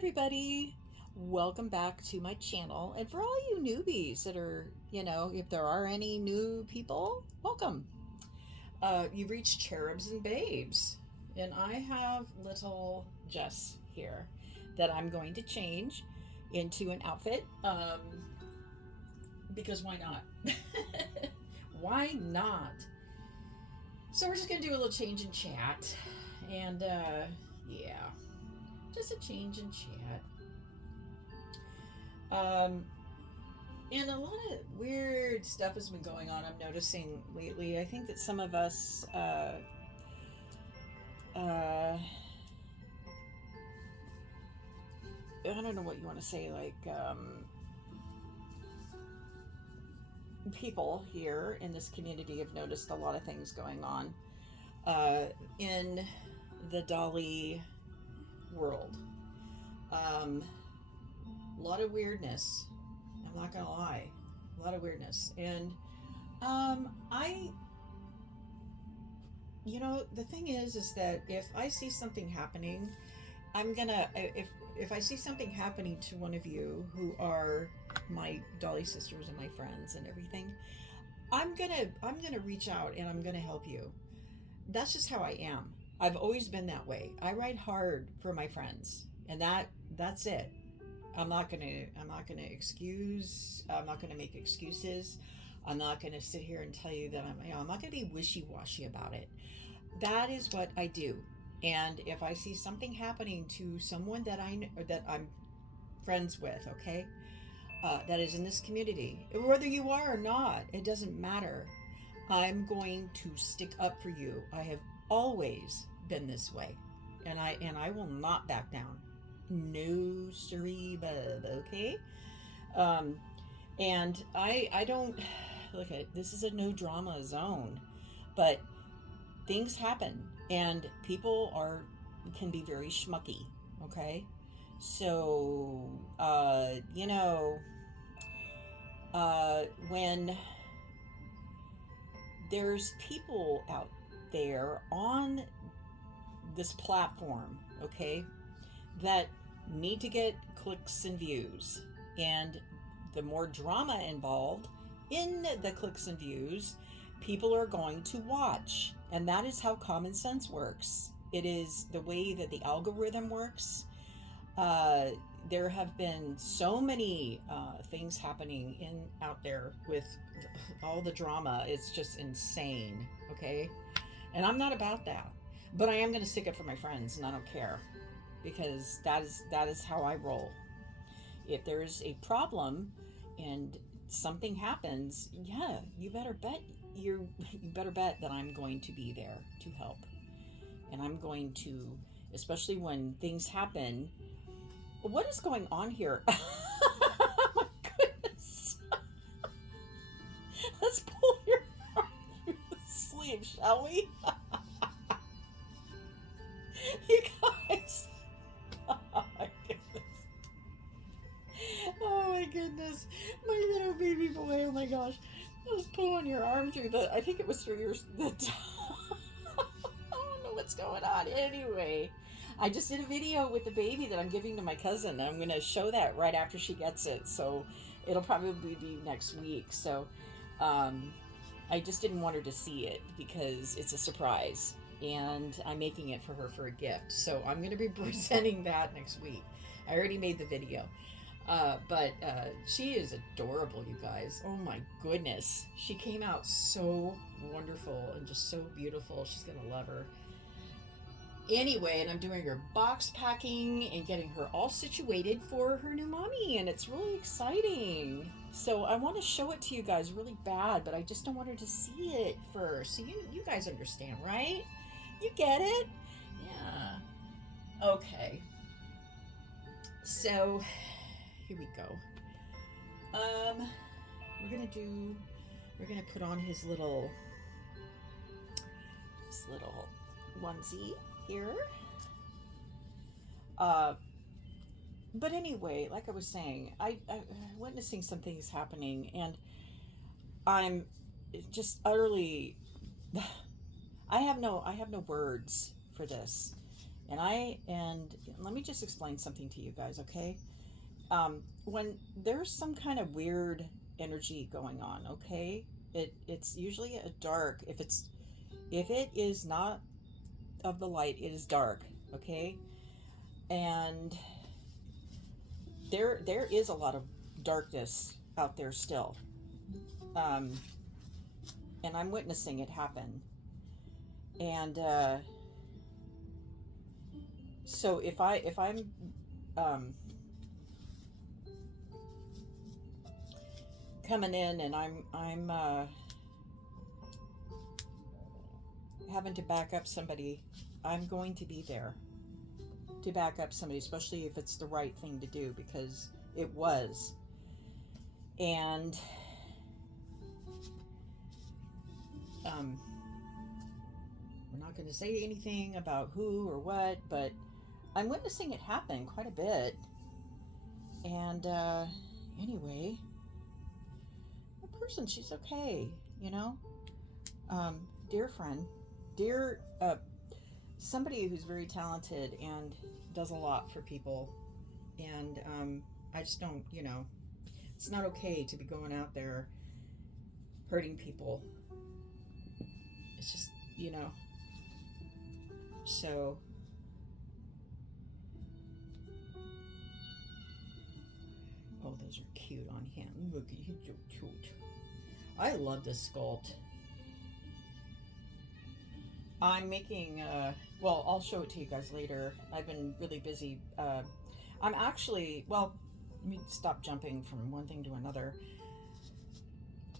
everybody. Welcome back to my channel. And for all you newbies that are, if there are any new people, welcome. You've reached Cherubs and Babes. And I have little Jess here that I'm going to change into an outfit. Because why not? Why not? So we're just going to do a little change in chat. And yeah, just a change in chat. And a lot of weird stuff has been going on, I'm noticing lately. I think that some of us, I don't know what you want to say, like, people here in this community have noticed a lot of things going on in the Dolly world. A lot of weirdness. I'm not gonna lie, a lot of weirdness. And the thing is that if I see something happening, I'm gonna if I see something happening to one of you who are my Dolly sisters and my friends and everything, I'm gonna reach out and I'm gonna help you. That's just how I am. I've always been that way. I ride hard for my friends, and that's it. I'm not gonna excuse. I'm not gonna make excuses. I'm not gonna sit here and tell you that I'm not gonna be wishy-washy about it. That is what I do. And if I see something happening to someone that I'm friends with, okay, that is in this community, whether you are or not, it doesn't matter. I'm going to stick up for you. I have always been this way, and I will not back down. No siree, bub. Okay. And I don't look at this is a no drama zone, but things happen and people can be very schmucky. Okay. So when there's people out there on this platform, okay, that need to get clicks and views, and the more drama involved in the clicks and views, people are going to watch. And that is how common sense works. It is the way that the algorithm works. There have been so many things happening out there with all the drama. It's just insane. Okay, and I'm not about that, but I am going to stick up for my friends, and I don't care, because that is how I roll. If there's a problem and something happens, yeah, you better bet that I'm going to be there to help. And I'm going to, especially when things happen. What is going on here? Oh my goodness. Let's pull your arm through the sleeve, shall we? You guys. Oh my goodness. Oh my goodness. My little baby boy, oh my gosh. I was pulling your arm through I think it was through the I don't know what's going on. Anyway, I just did a video with the baby that I'm giving to my cousin. I'm going to show that right after she gets it. So it'll probably be next week. So I just didn't want her to see it because it's a surprise. And I'm making it for her for a gift. So I'm going to be presenting that next week. I already made the video. But she is adorable, you guys. Oh my goodness. She came out so wonderful and just so beautiful. She's going to love her. Anyway, and I'm doing her box packing and getting her all situated for her new mommy, and it's really exciting. So I want to show it to you guys really bad, but I just don't want her to see it first. So you guys understand, right? You get it? Yeah. Okay. So here we go. We're gonna put on his little onesie here. But anyway, like I was saying, I'm witnessing some things happening, and I'm just utterly. I have no words for this, And let me just explain something to you guys, okay? When there's some kind of weird energy going on, okay, it's usually a dark. If it is not of the light, it is dark, okay, and there is a lot of darkness out there still, um, and I'm witnessing it happen. And so if I'm um, coming in and I'm having to back up somebody, I'm going to be there to back up somebody, especially if it's the right thing to do, because it was. And we're not going to say anything about who or what, but I'm witnessing it happen quite a bit. And anyway, the person, she's okay, you know. Dear friend, dear somebody who's very talented and does a lot for people, and I just don't, it's not okay to be going out there hurting people. It's just, so oh, those are cute on him. Look, he's so cute. I love this sculpt. I'm making, well, I'll show it to you guys later. I've been really busy. I'm actually, well, let me stop jumping from one thing to another.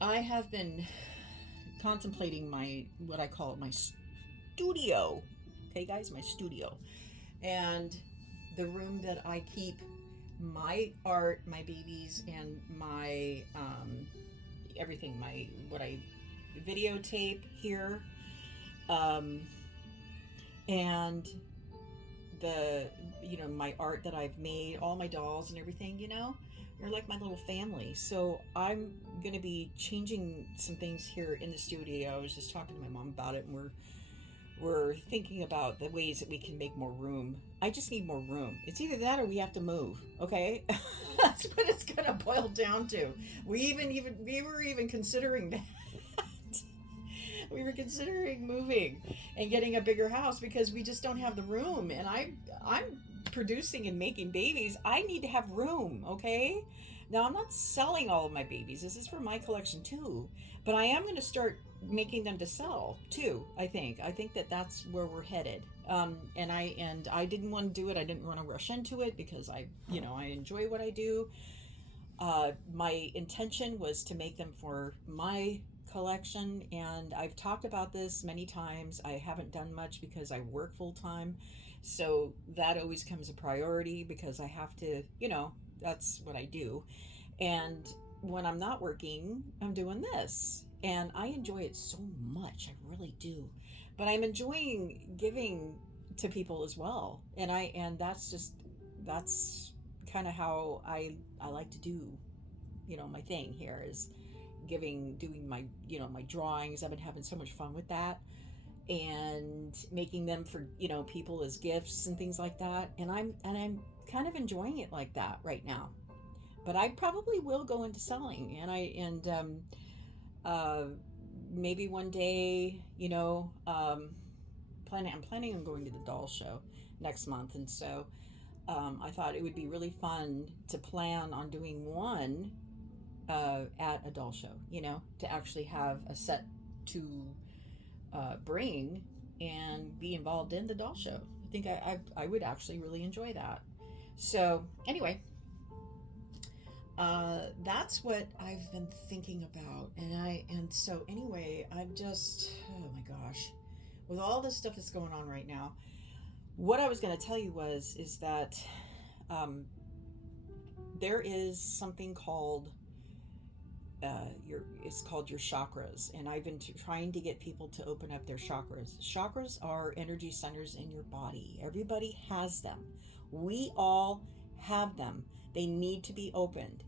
I have been contemplating what I call my studio. Okay, guys, my studio. And the room that I keep my art, my babies, and my everything, what I videotape here, and the my art that I've made, all my dolls and everything, they're like my little family. So I'm gonna be changing some things here in the studio. I was just talking to my mom about it, and we're thinking about the ways that we can make more room. I just need more room. It's either that or we have to move, okay? That's what it's gonna boil down to. We were even considering that. We were considering moving and getting a bigger house because we just don't have the room. And I'm producing and making babies. I need to have room, okay? Now, I'm not selling all of my babies. This is for my collection too. But I am going to start making them to sell too, I think. I think that that's where we're headed. And I didn't want to do it. I didn't want to rush into it because I enjoy what I do. My intention was to make them for my collection, and I've talked about this many times. I haven't done much because I work full time, so that always comes a priority because I have to, that's what I do. And when I'm not working, I'm doing this, and I enjoy it so much. I really do. But I'm enjoying giving to people as well, and that's kind of how I like to do, my thing here is doing my my drawings. I've been having so much fun with that, and making them for people as gifts and things like that, and I'm kind of enjoying it like that right now. But I probably will go into selling, and uh maybe one day, I'm planning on going to the doll show next month, and so I thought it would be really fun to plan on doing one at a doll show, to actually have a set to bring and be involved in the doll show. I think I would actually really enjoy that. So anyway, that's what I've been thinking about, and so anyway, I'm just, oh my gosh, with all this stuff that's going on right now, what I was going to tell you is that there is something called it's called your chakras, and I've been trying to get people to open up their chakras. Chakras are energy centers in your body. Everybody has them. We all have them. They need to be opened.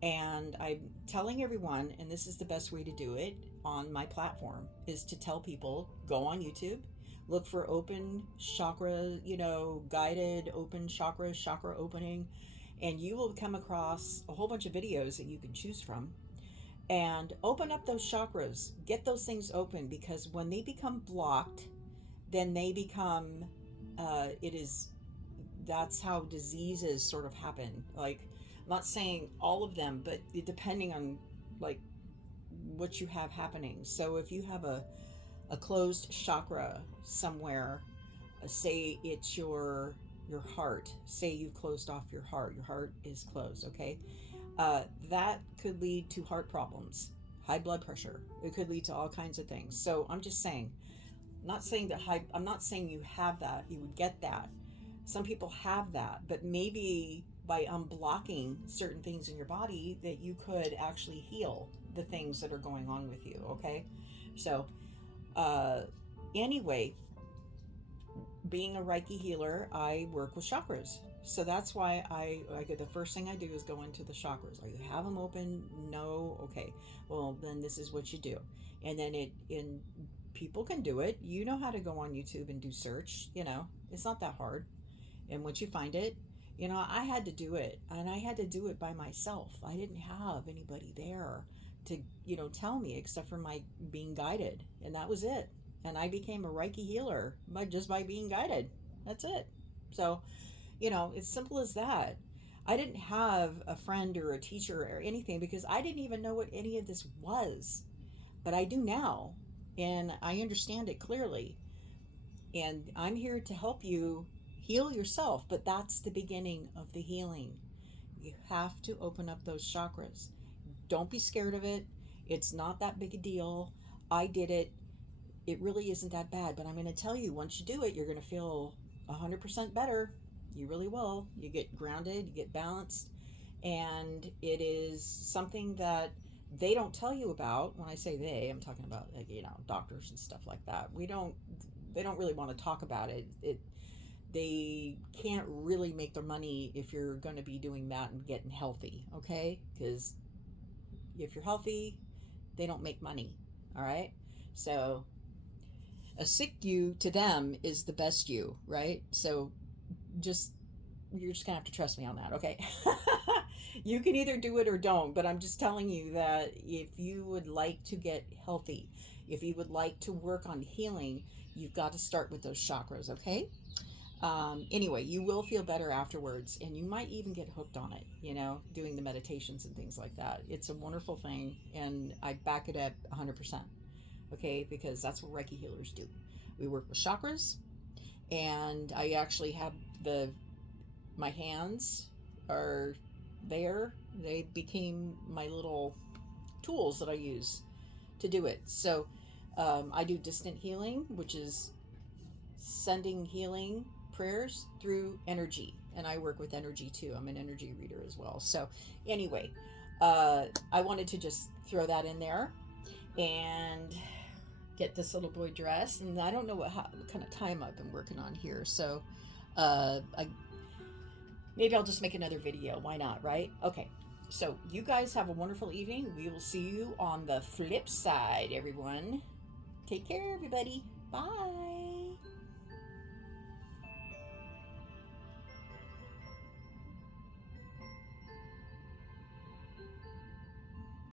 And I'm telling everyone, and this is the best way to do it on my platform, is to tell people, go on YouTube, Look for open chakra, guided open chakra opening, and you will come across a whole bunch of videos that you can choose from, and open up those chakras. Get those things open, because when they become blocked, then they become, it is, that's how diseases sort of happen. Like, I'm not saying all of them, but depending on like what you have happening. So if you have a closed chakra somewhere, say it's your heart, say you've closed off your heart is closed, okay, that could lead to heart problems, high blood pressure. It could lead to all kinds of things. So I'm just saying, not saying that I'm not saying you have that, you would get that. Some people have that, but maybe by unblocking certain things in your body, that you could actually heal the things that are going on with you, okay? So, uh, anyway, being a Reiki healer, I work with chakras. So that's why I get, the first thing I do is go into the chakras. Are you have them open? No. Okay. Well, then this is what you do. And then people can do it. You know how to go on YouTube and do search, it's not that hard. And once you find it, I had to do it, and I had to do it by myself. I didn't have anybody there to, tell me, except for my being guided. And that was it. And I became a Reiki healer just by being guided. That's it. So, it's simple as that. I didn't have a friend or a teacher or anything, because I didn't even know what any of this was. But I do now, and I understand it clearly. And I'm here to help you heal yourself, but that's the beginning of the healing. You have to open up those chakras. Don't be scared of it. It's not that big a deal. I did it. It really isn't that bad, but I'm going to tell you, once you do it, you're going to feel 100% better. You really will. You get grounded, you get balanced, and it is something that they don't tell you about. When I say they, I'm talking about, like, doctors and stuff like that. They don't really want to talk about it. They can't really make their money if you're going to be doing that and getting healthy, okay? Because if you're healthy, they don't make money, all right? So a sick you to them is the best you, right? So just, you're just gonna have to trust me on that, okay? You can either do it or don't, but I'm just telling you that if you would like to get healthy, if you would like to work on healing, you've got to start with those chakras, okay? Anyway, you will feel better afterwards, and you might even get hooked on it, doing the meditations and things like that. It's a wonderful thing, and I back it up 100%, okay? Because that's what Reiki healers do. We work with chakras, and I actually have my hands are there. They became my little tools that I use to do it. So I do distant healing, which is sending healing prayers through energy, and I work with energy too. I'm an energy reader as well. So anyway, I wanted to just throw that in there and get this little boy dressed. And I don't know what kind of time I've been working on here, so maybe I'll just make another video. Why not, right? Okay. So you guys have a wonderful evening. We will see you on the flip side, everyone. Take care, everybody. Bye.